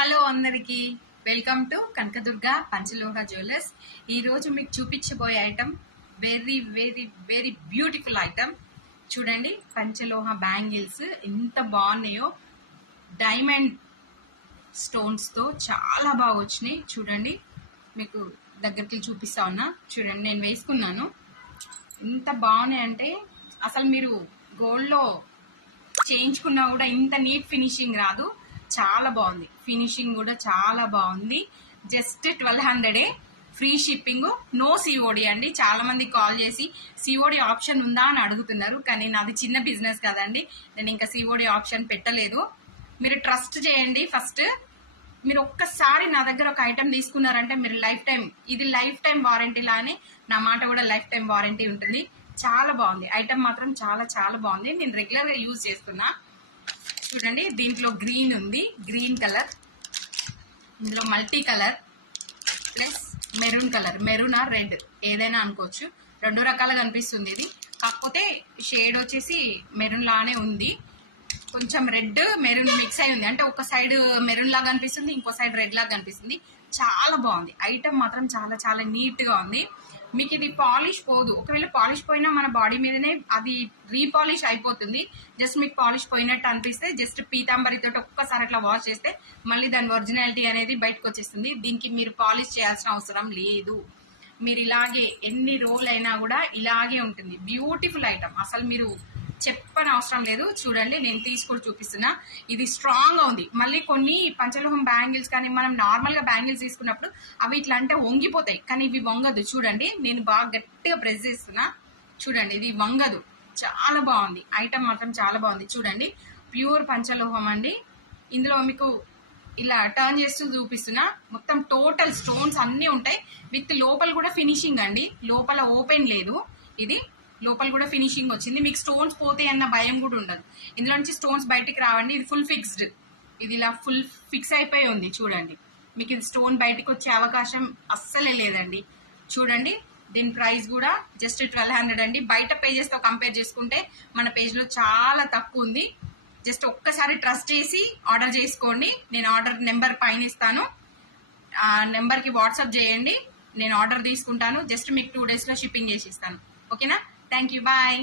Hello అందరికి welcome to Kanakadurga Panchaloha jewellers. ఈరోజు మీకు చూపించబోయే item very very very beautiful item. చూడండి, పంచలోహ బ్యాంగిల్స్ ఎంత బాగున్నాయో. డైమండ్ స్టోన్స్తో చాలా బాగా వచ్చినాయి. చూడండి, మీకు దగ్గరికి చూపిస్తా ఉన్నా. చూడండి, నేను వేసుకున్నాను. ఎంత బాగున్నాయి అంటే అసలు మీరు గోల్డ్లో చేయించుకున్నా కూడా ఇంత నీట్ ఫినిషింగ్ రాదు. చాలా బాగుంది, ఫినిషింగ్ కూడా చాలా బాగుంది. Just 1200 free shipping, no COD అండి. చాలా మంది కాల్ చేసి సిఓడి ఆప్షన్ ఉందా అని అడుగుతున్నారు, కానీ నాది చిన్న బిజినెస్ కదండి, నేను ఇంకా సిఓడి ఆప్షన్ పెట్టలేదు. మీరు ట్రస్ట్ చేయండి. ఫస్ట్ మీరు ఒక్కసారి నా దగ్గర ఒక ఐటమ్ తీసుకున్నారంటే మీరు లైఫ్ టైం, ఇది లైఫ్ టైం వారంటీ లానే నా మాట కూడా లైఫ్ టైం వారంటీ ఉంటుంది. చాలా బాగుంది ఐటమ్, మాత్రం చాలా చాలా బాగుంది. నేను రెగ్యులర్గా యూజ్ చేస్తున్నా. చూడండి, దీంట్లో గ్రీన్ ఉంది, గ్రీన్ కలర్, ఇందులో multi colour plus maroon colour, maroon are red ఏదైనా అనుకోవచ్చు. రెండు రకాలుగా కనిపిస్తుంది ఇది, కాకపోతే షేడ్ వచ్చేసి మెరూన్ లానే ఉంది. కొంచెం రెడ్ మెరూన్ మిక్స్ అయి ఉంది, అంటే ఒక సైడ్ మెరూన్ లాగా కనిపిస్తుంది, ఇంకో సైడ్ రెడ్ లాగా కనిపిస్తుంది. చాలా బాగుంది ఐటమ్, మాత్రం చాలా చాలా నీట్ గా ఉంది. మీకు ఇది పాలిష్ పోదు. ఒకవేళ పాలిష్ పోయినా మన బాడీ మీదనే అది రీపాలిష్ అయిపోతుంది. జస్ట్ మీకు పాలిష్ పోయినట్టు అనిపిస్తే జస్ట్ పీతాంబరితో ఒక్కసారి అట్లా వాష్ చేస్తే మళ్ళీ దాని ఒరిజినాలిటీ అనేది బయటకు వచ్చేస్తుంది. దీనికి మీరు పాలిష్ చేయాల్సిన అవసరం లేదు. మీరు ఇలాగే ఎన్ని రోజులైనా కూడా ఇలాగే ఉంటుంది. బ్యూటిఫుల్ ఐటమ్, అసలు మీరు చెప్పని అవసరం లేదు. చూడండి, నేను తీసుకొని చూపిస్తున్నా. ఇది స్ట్రాంగ్ గా ఉంది. మళ్ళీ కొన్ని పంచలోహం బ్యాంగిల్స్ కానీ మనం నార్మల్ గా బ్యాంగిల్స్ తీసుకున్నప్పుడు అవి ఇట్లా అంటే వంగిపోతాయి, కానీ ఇవి వంగదు. చూడండి, నేను బాగా గట్టిగా ప్రెస్ చేస్తున్నా. చూడండి, ఇది వంగదు. చాలా బాగుంది ఐటమ్, మాత్రం చాలా బాగుంది. చూడండి, ప్యూర్ పంచలోహం అండి. ఇందులో మీకు ఇలా టర్న్ చేస్తూ చూపిస్తున్నా. మొత్తం టోటల్ స్టోన్స్ అన్ని ఉంటాయి. విత్ లోపల కూడా ఫినిషింగ్ అండి, లోపల ఓపెన్ లేదు. ఇది లోపల కూడా ఫినిషింగ్ వచ్చింది. మీకు స్టోన్స్ పోతే అన్న భయం కూడా ఉండదు. ఇందులో నుంచి స్టోన్స్ బయటికి రావండి. ఇది ఫుల్ ఫిక్స్డ్, ఇది ఇలా ఫుల్ ఫిక్స్ అయిపోయి ఉంది. చూడండి, మీకు ఇది స్టోన్ బయటకు వచ్చే అవకాశం అస్సలే లేదండి. చూడండి, దీని ప్రైస్ కూడా జస్ట్ 1200 అండి. బయట పేజెస్ తో కంపేర్ చేసుకుంటే మన పేజ్ లో చాలా తక్కువ ఉంది. జస్ట్ ఒక్కసారి ట్రస్ట్ చేసి ఆర్డర్ చేసుకోండి. నేను ఆర్డర్ నెంబర్ పైన ఇస్తాను, ఆ నెంబర్ కి వాట్సాప్ చేయండి. నేను ఆర్డర్ తీసుకుంటాను. జస్ట్ మీకు 2 days లో షిప్పింగ్ చేసి ఇస్తాను. ఓకేనా? Thank you, bye.